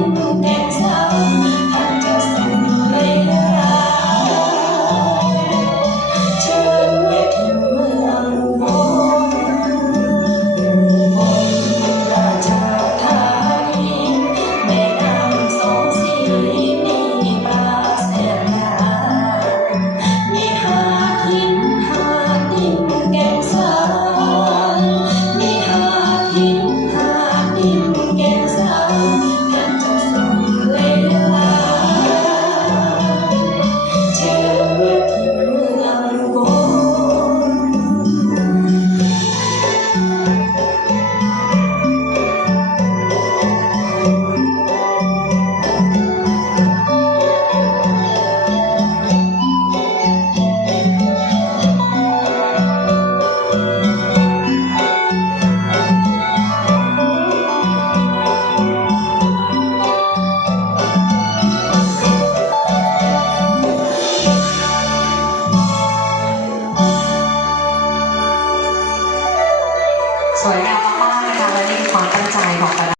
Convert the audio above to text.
Amen.